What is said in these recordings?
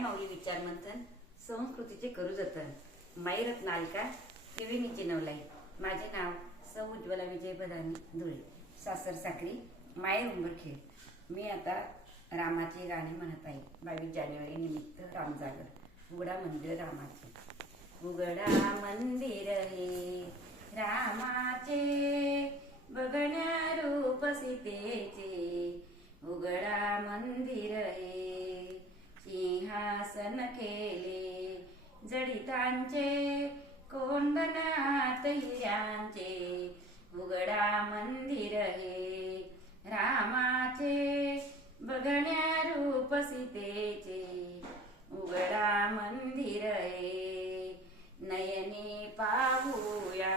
माऊली विचार मंथन संस्कृतीचे करू जतन माई रत्नालिका त्रिवेणीची नवलाई. माझे नाव सौ उज्ज्वला विजय बदानी धुळे, सासर साखरी, माहेर उंबरखेड. मी आता रामाचे गाणे म्हणत आहे. 22 जानेवारी निमित्त रामजागर. उघडा मंदिर रामाचे, उघडा मंदिर हे रामाचे, बघण्या रूप सीतेचे. उघडा मंदिर हे सिंहासन केले जडितांचे, कोंदणात हिऱ्यांचे. उघडा मंदिर हे रामाचे, बघण्या रूप सीतेचे. उघडा मंदिर हे नयनी पाहूया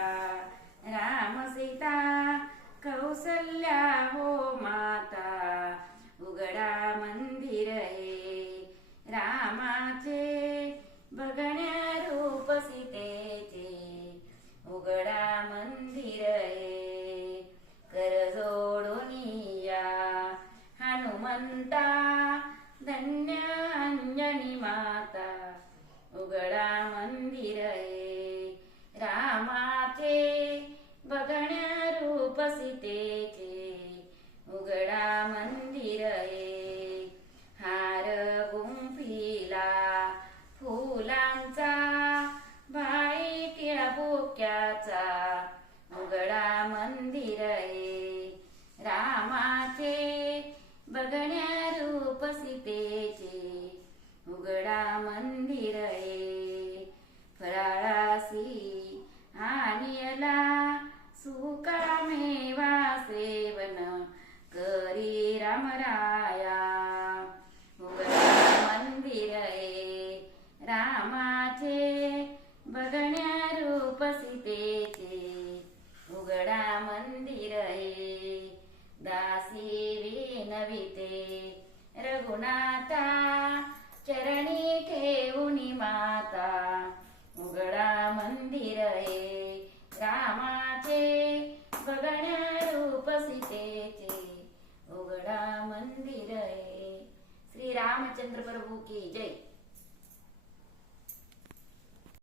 राम सीता, कौसल्या हो माता. उघडा मंदिर हे रामाचे, बघण्या रूप सीतेचे. उघडा मंदिर हे कर जोडून या हनुमंता, धन्य अंजनी माता. उघडा मंदिर हे